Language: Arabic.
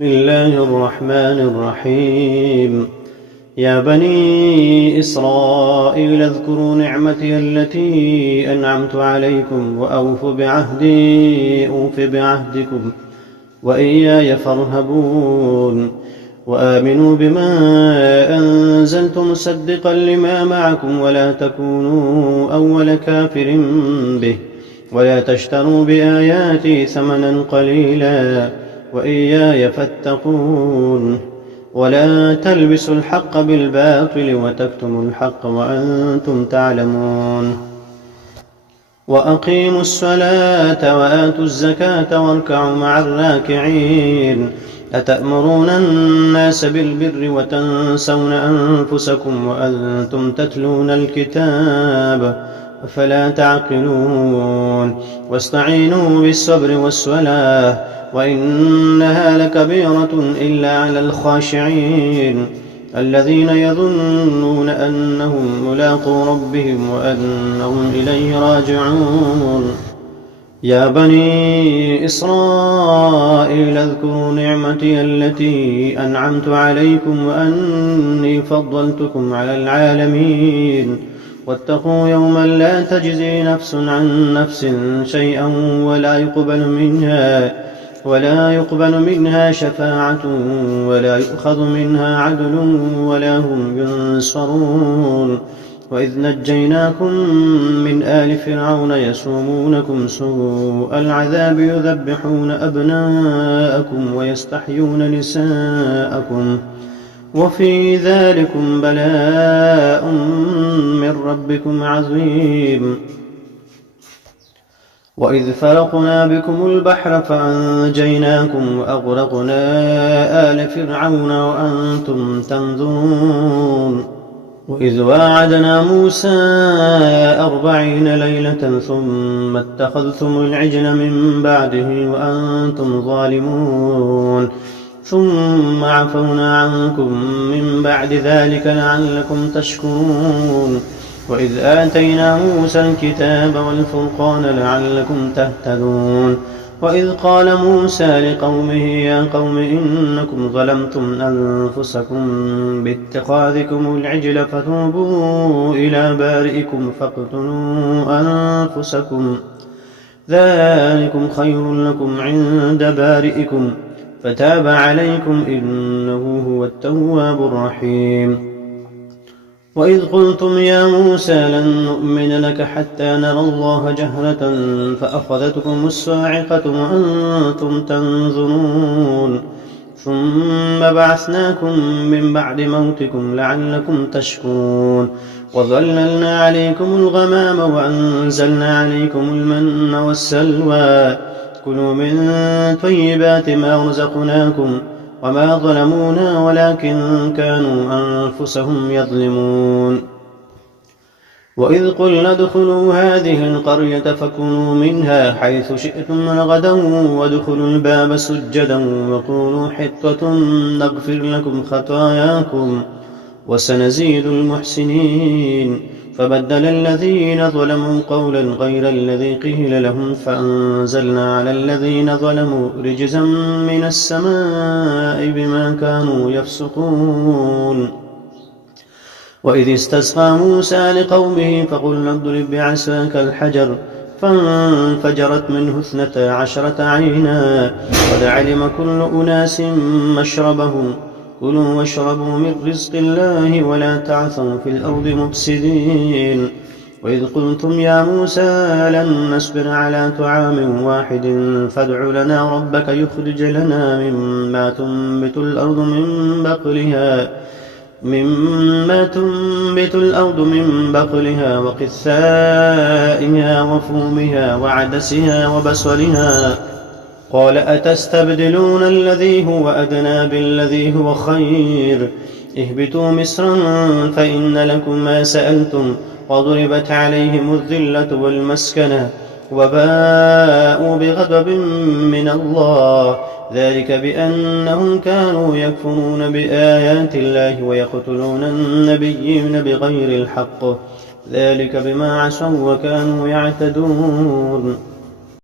بسم الله الرحمن الرحيم. يا بني إسرائيل اذكروا نعمتي التي أنعمت عليكم وأوفوا بعهدي أوف بعهدكم وإياي فارهبون وآمنوا بما أنزلت مصدقا لما معكم ولا تكونوا أول كافر به ولا تشتروا بآياتي ثمنا قليلا وإياي فاتقون ولا تلبسوا الحق بالباطل وتكتموا الحق وأنتم تعلمون وأقيموا الصلاة وآتوا الزكاة واركعوا مع الراكعين أتأمرون الناس بالبر وتنسون أنفسكم وأنتم تتلون الكتاب أفلا تعقلون واستعينوا بالصبر والصلاة وإنها لكبيرة إلا على الخاشعين الذين يظنون أنهم ملاقو ربهم وأنهم إليه راجعون. يا بني إسرائيل اذكروا نعمتي التي أنعمت عليكم وأني فضلتكم على العالمين واتقوا يوما لا تجزي نفس عن نفس شيئا ولا يقبل منها شفاعة ولا يؤخذ منها عدل ولا هم ينصرون. وإذ نجيناكم من آل فرعون يسومونكم سوء العذاب يذبحون أبناءكم ويستحيون نساءكم وفي ذلكم بلاء من ربكم عظيم. وإذ فرقنا بكم البحر فأنجيناكم وأغرقنا آل فرعون وأنتم تنظرون. وإذ واعدنا موسى 40 ليلة ثم اتخذتم العجل من بعده وأنتم ظالمون ثم عفونا عنكم من بعد ذلك لعلكم تشكرون. وإذ آتينا موسى الكتاب والفرقان لعلكم تهتدون. وإذ قال موسى لقومه يا قوم إنكم ظلمتم أنفسكم باتخاذكم العجل فتوبوا إلى بارئكم فاقتلوا أنفسكم ذلكم خير لكم عند بارئكم فتاب عليكم إنه هو التواب الرحيم. وإذ قلتم يا موسى لن نؤمن لك حتى نرى الله جهرة فأخذتكم الصاعقة وأنتم تنظرون ثم بعثناكم من بعد موتكم لعلكم تشكرون. وظللنا عليكم الغمام وأنزلنا عليكم المن والسلوى كلوا من طيبات ما رزقناكم وما ظلمونا ولكن كانوا أنفسهم يظلمون. وإذ قلنا ادخلوا هذه القرية فكلوا منها حيث شئتم رغدا وادخلوا الباب سجدا وقولوا حطة نغفر لكم خطاياكم وسنزيد المحسنين. فبدل الذين ظلموا قولا غير الذي قيل لهم فأنزلنا على الذين ظلموا رجزا من السماء بما كانوا يفسقون. وإذ استسقى موسى لقومه فقلنا اضرب بعصاك الحجر فانفجرت منه 12 عينا قد علم كل أناس مشربهم كلوا واشربوا من رزق الله ولا تعثوا في الأرض مفسدين. وإذ قلتم يا موسى لن نصبر على طعام واحد فادع لنا ربك يخرج لنا مما تنبت الأرض من بقلها وقثائها وفومها وعدسها وبصلها قال أتستبدلون الذي هو أدنى بالذي هو خير اهبطوا مصرا فإن لكم ما سألتم وضربت عليهم الذلة والمسكنة وباءوا بغضب من الله ذلك بأنهم كانوا يكفرون بآيات الله ويقتلون النبيين بغير الحق ذلك بما عصوا وكانوا يعتدون.